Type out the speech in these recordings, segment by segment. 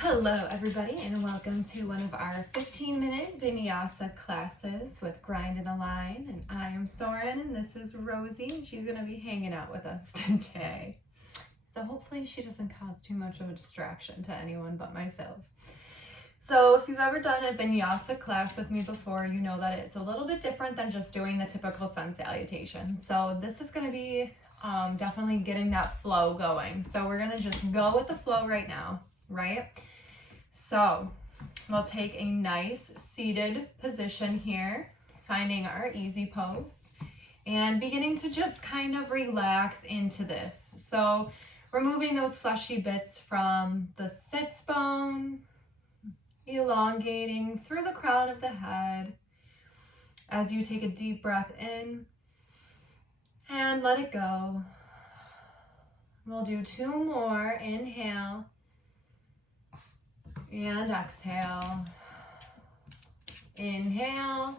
Hello everybody and welcome to one of our 15-minute Vinyasa classes with Grind and Align. And I am Soren and this is Rosie and she's going to be hanging out with us today. So hopefully she doesn't cause too much of a distraction to anyone but myself. So if you've ever done a Vinyasa class with me before, you know that it's a little bit different than just doing the typical sun salutation. So this is going to be definitely getting that flow going. So we're going to just go with the flow right now, right? So we'll take a nice seated position here, finding our easy pose and beginning to just kind of relax into this. So removing those fleshy bits from the sits bone, elongating through the crown of the head as you take a deep breath in and let it go. We'll do two more. Inhale and exhale. Inhale,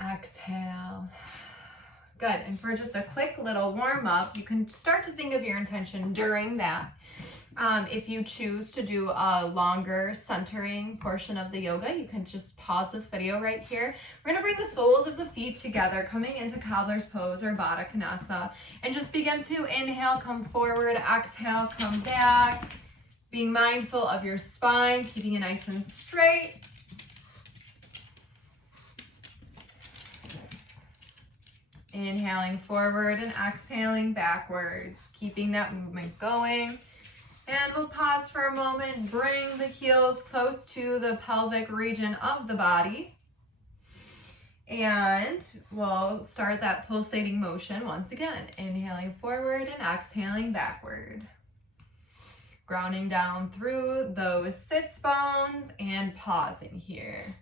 exhale. Good. And for just a quick little warm up, you can start to think of your intention during that. If you choose to do a longer centering portion of the yoga, you can just pause this video right here. We're going to bring the soles of the feet together, coming into cobbler's pose or Baddha Konasana, and just begin to inhale, come forward, exhale, come back, being mindful of your spine, keeping it nice and straight. Inhaling forward and exhaling backwards, keeping that movement going. And we'll pause for a moment, bring the heels close to the pelvic region of the body. And we'll start that pulsating motion once again, inhaling forward and exhaling backward. Grounding down through those sits bones and pausing here.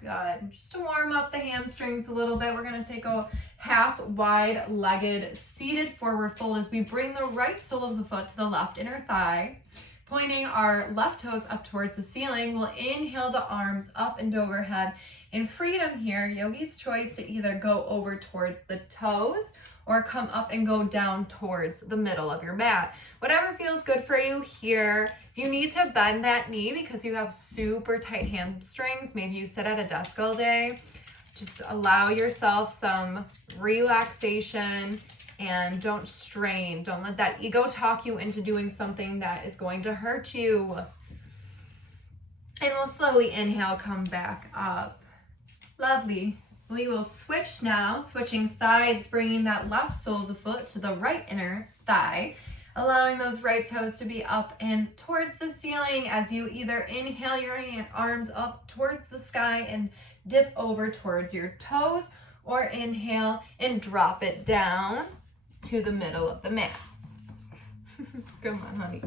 Good. Just to warm up the hamstrings a little bit, we're going to take a half wide legged seated forward fold as we bring the right sole of the foot to the left inner thigh, pointing our left toes up towards the ceiling. We'll inhale the arms up and overhead. In freedom here, yogi's choice to either go over towards the toes or come up and go down towards the middle of your mat. Whatever feels good for you here. If you need to bend that knee because you have super tight hamstrings, maybe you sit at a desk all day, just allow yourself some relaxation and don't strain. Don't let that ego talk you into doing something that is going to hurt you. And we'll slowly inhale, come back up. Lovely. We will switch now, switching sides, bringing that left sole of the foot to the right inner thigh, allowing those right toes to be up and towards the ceiling as you either inhale your arms up towards the sky and dip over towards your toes, or inhale and drop it down to the middle of the mat. Come on, honey.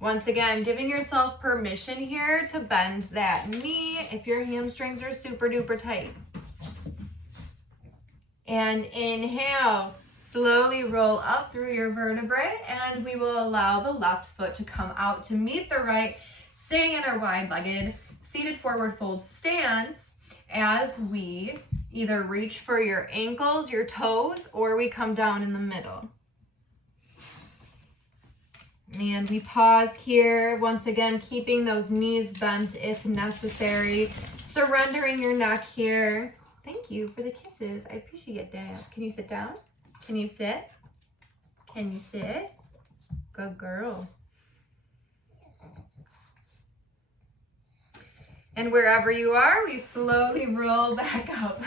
Once again, giving yourself permission here to bend that knee if your hamstrings are super duper tight. And inhale, slowly roll up through your vertebrae, and we will allow the left foot to come out to meet the right, staying in our wide-legged seated forward fold stance as we either reach for your ankles, your toes, or we come down in the middle. And we pause here, once again, keeping those knees bent if necessary, surrendering your neck here. Thank you for the kisses. I appreciate that. Can you sit down? Can you sit? Can you sit? Good girl. And wherever you are, we slowly roll back up.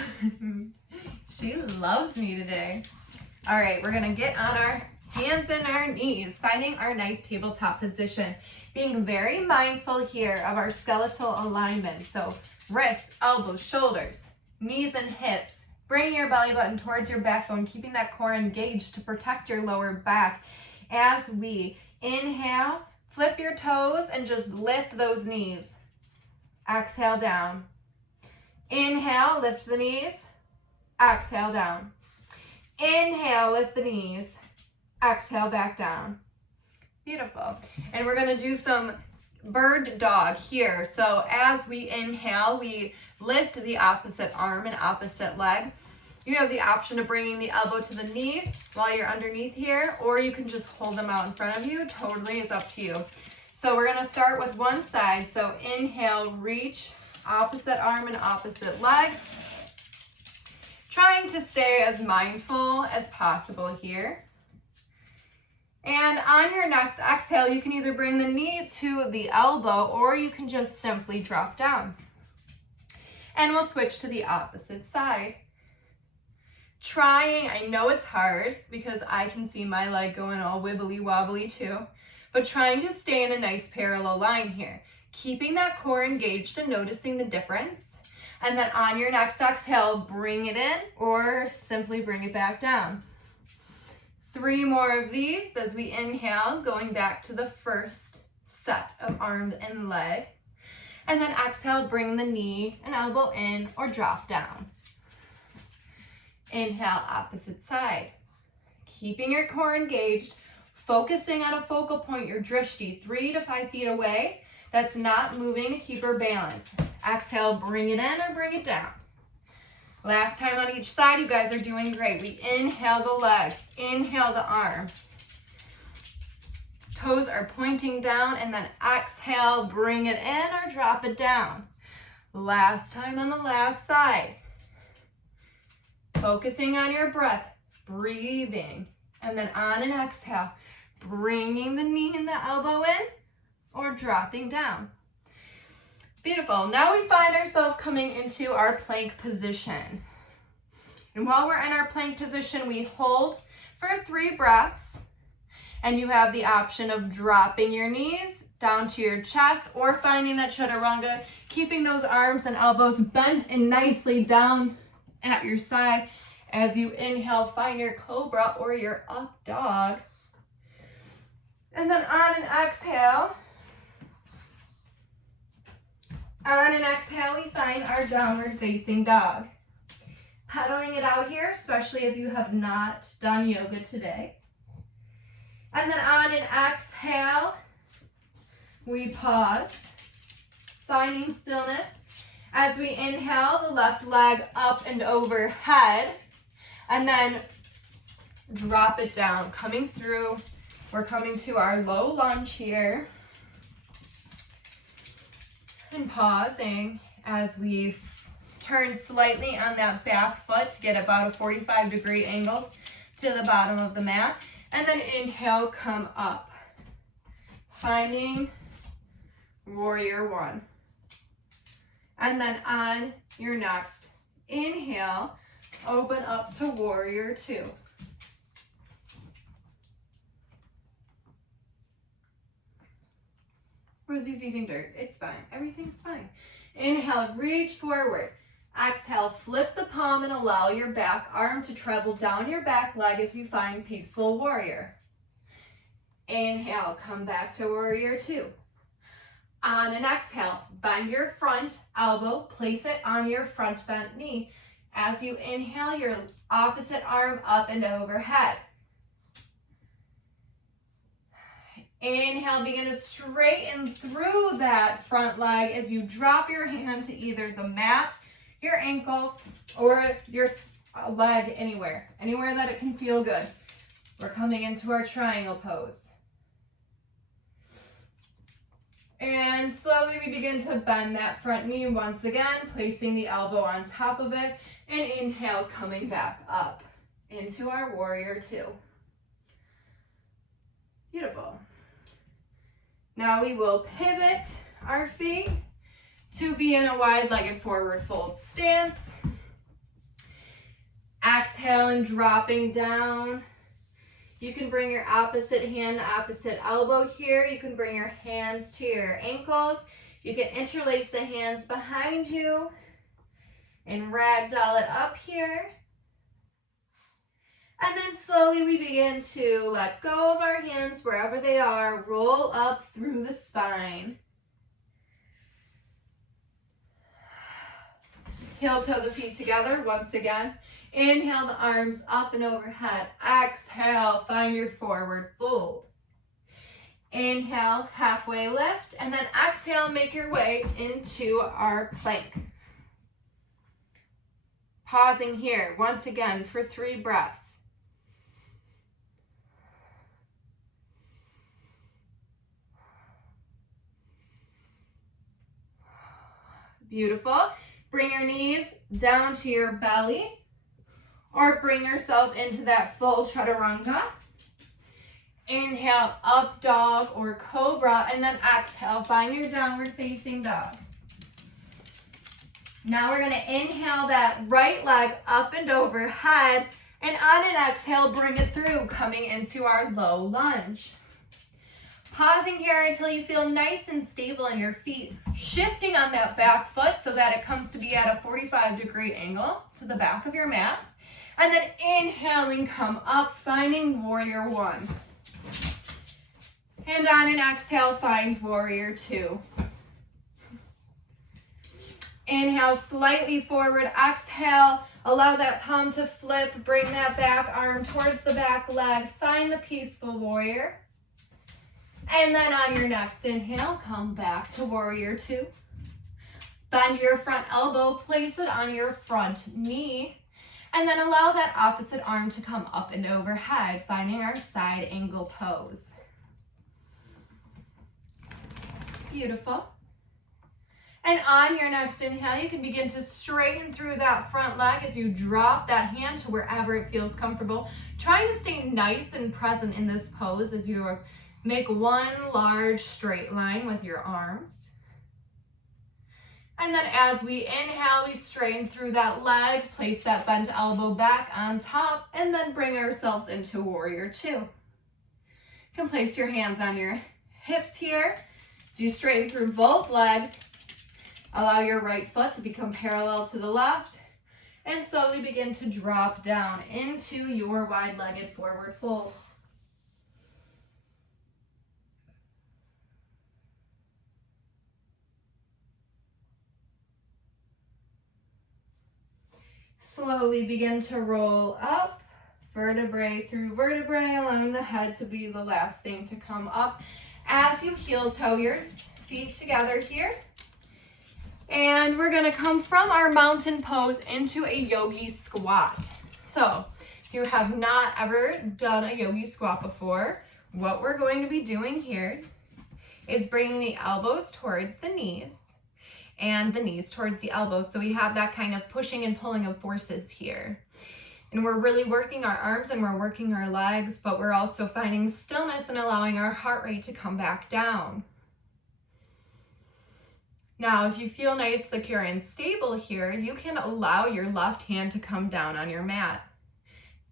She loves me today. All right, we're going to get on our hands and our knees, finding our nice tabletop position, being very mindful here of our skeletal alignment. So wrists, elbows, shoulders, knees and hips. Bring your belly button towards your backbone, keeping that core engaged to protect your lower back. As we inhale, flip your toes and just lift those knees. Exhale down. Inhale, lift the knees. Exhale down. Inhale, lift the knees. Exhale back down. Beautiful. And we're going to do some bird dog here. So as we inhale, we lift the opposite arm and opposite leg. You have the option of bringing the elbow to the knee while you're underneath here, or you can just hold them out in front of you. Totally is up to you. So we're gonna start with one side. So inhale, reach, opposite arm and opposite leg. Trying to stay as mindful as possible here. And on your next exhale, you can either bring the knee to the elbow or you can just simply drop down. And we'll switch to the opposite side. Trying, I know it's hard because I can see my leg going all wibbly wobbly too, but trying to stay in a nice parallel line here. Keeping that core engaged and noticing the difference. And then on your next exhale, bring it in or simply bring it back down. 3 more of these as we inhale, going back to the first set of arm and leg. And then exhale, bring the knee and elbow in or drop down. Inhale, opposite side. Keeping your core engaged, focusing on a focal point, your drishti, 3 to 5 feet away. That's not moving to keep her balance. Exhale, bring it in or bring it down. Last time on each side, you guys are doing great. We inhale the leg, inhale the arm. Toes are pointing down and then exhale, bring it in or drop it down. Last time on the last side. Focusing on your breath, breathing, and then on an exhale, bringing the knee and the elbow in or dropping down. Beautiful. Now we find ourselves coming into our plank position. And while we're in our plank position, we hold for 3 breaths. And you have the option of dropping your knees down to your chest or finding that chaturanga, keeping those arms and elbows bent and nicely down at your side. As you inhale, find your cobra or your up dog. And then on an exhale, we find our downward facing dog. Pedaling it out here, especially if you have not done yoga today. And then on an exhale, we pause, finding stillness. As we inhale, the left leg up and overhead, and then drop it down, coming through. We're coming to our low lunge here. And pausing as we turn slightly on that back foot to get about a 45-degree angle to the bottom of the mat. And then inhale, come up. Finding warrior 1. And then on your next inhale, open up to warrior 2. Rosie's eating dirt. It's fine. Everything's fine. Inhale, reach forward. Exhale, flip the palm and allow your back arm to travel down your back leg as you find peaceful warrior. Inhale, come back to warrior 2. On an exhale, bend your front elbow, place it on your front bent knee. As you inhale, your opposite arm up and overhead. Inhale, begin to straighten through that front leg as you drop your hand to either the mat, your ankle, or your leg, anywhere that it can feel good. We're coming into our triangle pose. And slowly we begin to bend that front knee once again, placing the elbow on top of it, and inhale, coming back up into our warrior 2. Beautiful. Now we will pivot our feet to be in a wide-legged forward fold stance. Exhale and dropping down. You can bring your opposite hand, opposite elbow here. You can bring your hands to your ankles. You can interlace the hands behind you and ragdoll it up here. And then slowly we begin to let go of our hands wherever they are, roll up through the spine. Heel toe the feet together once again. Inhale the arms up and overhead. Exhale, find your forward fold. Inhale, halfway lift, and then exhale, make your way into our plank. Pausing here once again for 3 breaths. Beautiful. Bring your knees down to your belly or bring yourself into that full chaturanga. Inhale, up dog or cobra, and then exhale, find your downward facing dog. Now we're going to inhale that right leg up and overhead, and on an exhale, bring it through, coming into our low lunge. Pausing here until you feel nice and stable in your feet, shifting on that back foot so that it comes to be at a 45-degree angle to the back of your mat. And then inhaling, come up, finding warrior 1. And on an exhale, find warrior 2. Inhale, slightly forward, exhale, allow that palm to flip, bring that back arm towards the back leg, find the peaceful warrior. And then on your next inhale, come back to warrior 2. Bend your front elbow, place it on your front knee, and then allow that opposite arm to come up and overhead, finding our side angle pose. Beautiful. And on your next inhale, you can begin to straighten through that front leg as you drop that hand to wherever it feels comfortable. Trying to stay nice and present in this pose as you make one large straight line with your arms. And then as we inhale, we straighten through that leg, place that bent elbow back on top, and then bring ourselves into warrior 2. You can place your hands on your hips here. As you straighten through both legs, allow your right foot to become parallel to the left, and slowly begin to drop down into your wide-legged forward fold. Slowly begin to roll up, vertebrae through vertebrae, allowing the head to be the last thing to come up. As you heel toe your feet together here, and we're going to come from our mountain pose into a yogi squat. So if you have not ever done a yogi squat before, what we're going to be doing here is bringing the elbows towards the knees and the knees towards the elbows. So we have that kind of pushing and pulling of forces here. And we're really working our arms and we're working our legs, but we're also finding stillness and allowing our heart rate to come back down. Now, if you feel nice, secure, and stable here, you can allow your left hand to come down on your mat.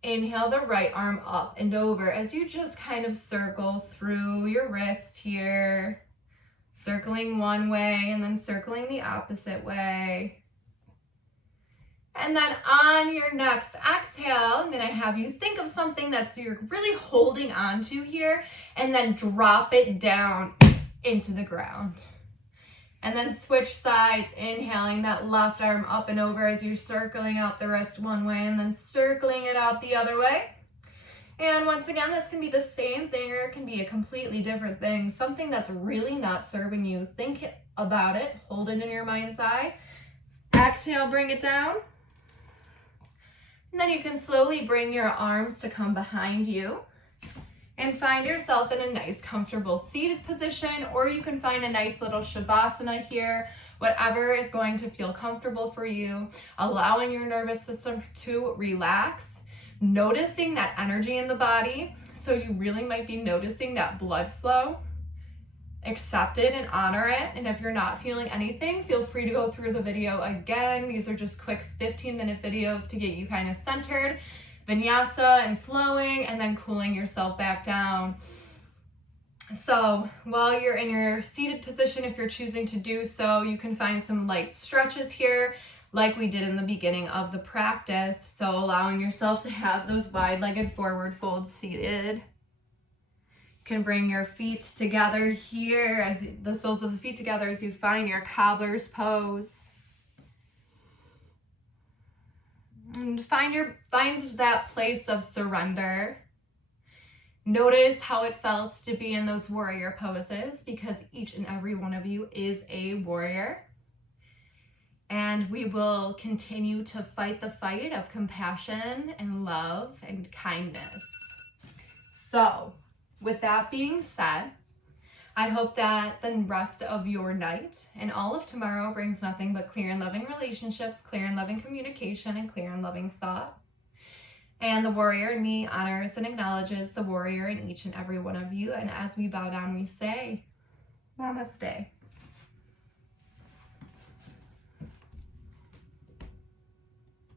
Inhale the right arm up and over as you just kind of circle through your wrist here, circling one way and then circling the opposite way. And then on your next exhale, I'm going to have you think of something that's you're really holding on to here, and then drop it down into the ground. And then switch sides, inhaling that left arm up and over as you're circling out the wrist one way and then circling it out the other way. And once again, this can be the same thing or it can be a completely different thing. Something that's really not serving you. Think about it, hold it in your mind's eye. Exhale, bring it down. And then you can slowly bring your arms to come behind you and find yourself in a nice, comfortable seated position, or you can find a nice little shavasana here, whatever is going to feel comfortable for you, allowing your nervous system to relax, noticing that energy in the body. So you really might be noticing that blood flow. Accept it and honor it. And if you're not feeling anything, feel free to go through the video again. These are just quick 15-minute videos to get you kind of centered, vinyasa and flowing, and then cooling yourself back down. So while you're in your seated position, if you're choosing to do so, you can find some light stretches here like we did in the beginning of the practice. So allowing yourself to have those wide-legged forward folds seated. You can bring your feet together here, as the soles of the feet together as you find your cobbler's pose. And find that place of surrender. Notice how it felt to be in those warrior poses, because each and every one of you is a warrior. And we will continue to fight the fight of compassion and love and kindness. So, with that being said, I hope that the rest of your night and all of tomorrow brings nothing but clear and loving relationships, clear and loving communication, and clear and loving thought. And the warrior in me honors and acknowledges the warrior in each and every one of you. And as we bow down, we say, Namaste.